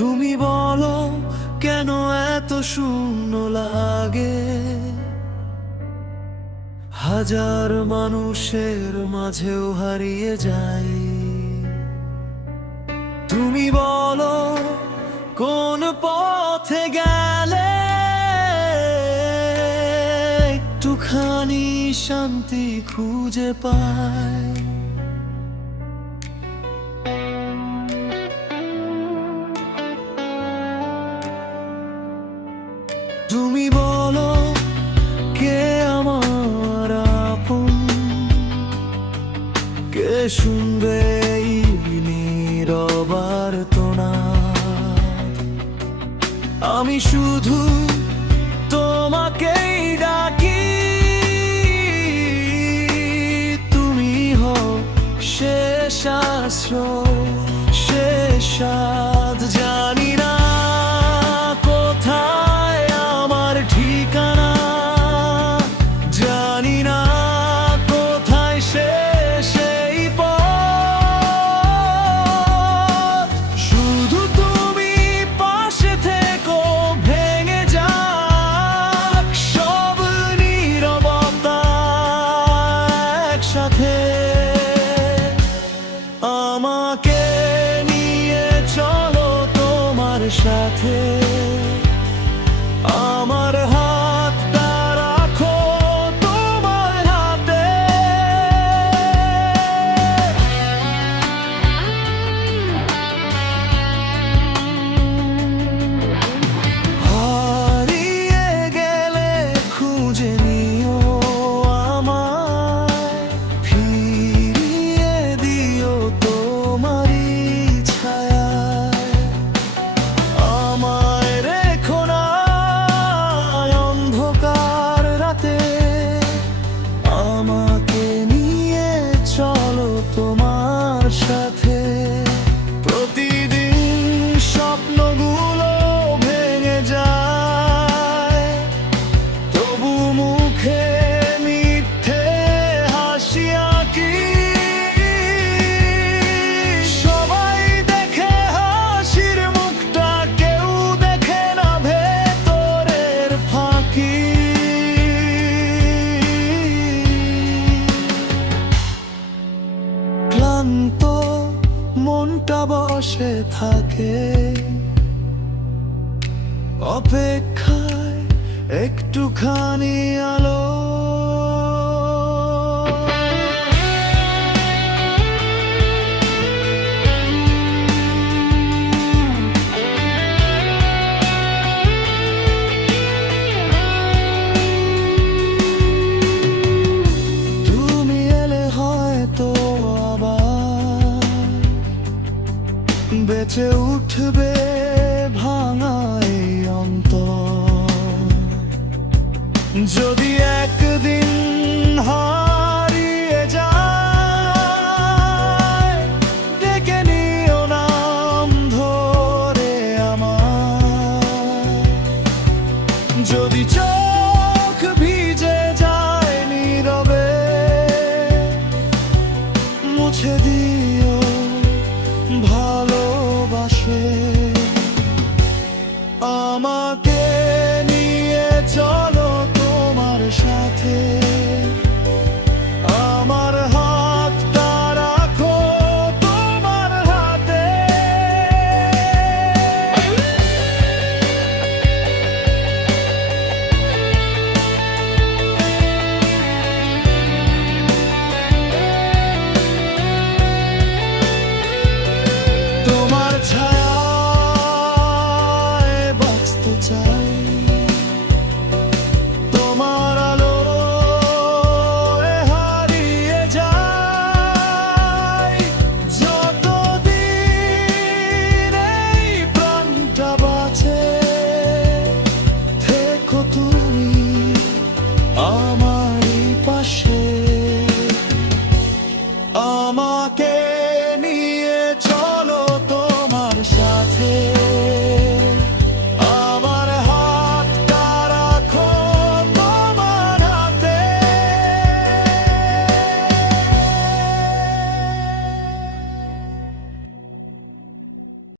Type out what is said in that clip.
তুমি বলো কেন এত শূন্য লাগে, হাজার মানুষের মাঝেও হারিয়ে যাই। তুমি বলো কোন পথে গেলে একটুখানি শান্তি খুঁজে পাই। তুমি বলো কে আমার আপন, কে শুনবে এই নীরব আর্তনাদ। আমি শুধু তোমাকেই ডাকি, তুমি হও শেষ আশ্রয়, শেষ সাধ। জানি না কোথায় আমার ঠিকানা, জানি না কোথায় শেষ এই পথ। শুধু তুমি পাশে থেকো, ভেঙে যাক সব নীরবতা একসাথে। আমাকে নিয়ে চলো তোমার সাথে, আমার হাতটা রাখো তোমার হাতে। হারিয়ে গেলে খুঁজে নিও আমায়, ফিরিয়ে দিও তোমারই ছায়ায়। আমায় রেখো না অন্ধকার রাতে, আমাকে নিয়ে চলো তোমার সাথে। প্রতিদিন স্বপ্নগুলো ভেঙে যায়, তবু মুখে মিথ্যে হাসি আঁকি। সবাই দেখে হাসির মুখটা, কেউ দেখে না ভেতরের ফাঁকি। ক্লান্ত মনটা বসে থাকে অপেক্ষায় একটুখানি আলো। তুমি এলে হয়তো আবার বেঁচে উঠবে ভাঙা এই অন্তর। যদি একদিন হারিয়ে যায়, ডেকে নিও নাম ধরে আমার। যদি চোখ ভিজে যায় নীরবে, মুছে দিও ভালোবাসে। আমাকে নিয়ে চলো তোমার সাথে, আমার হাতটা রাখো তোমার হাতে। তোমার ছায়ায় বাঁচতে চাই,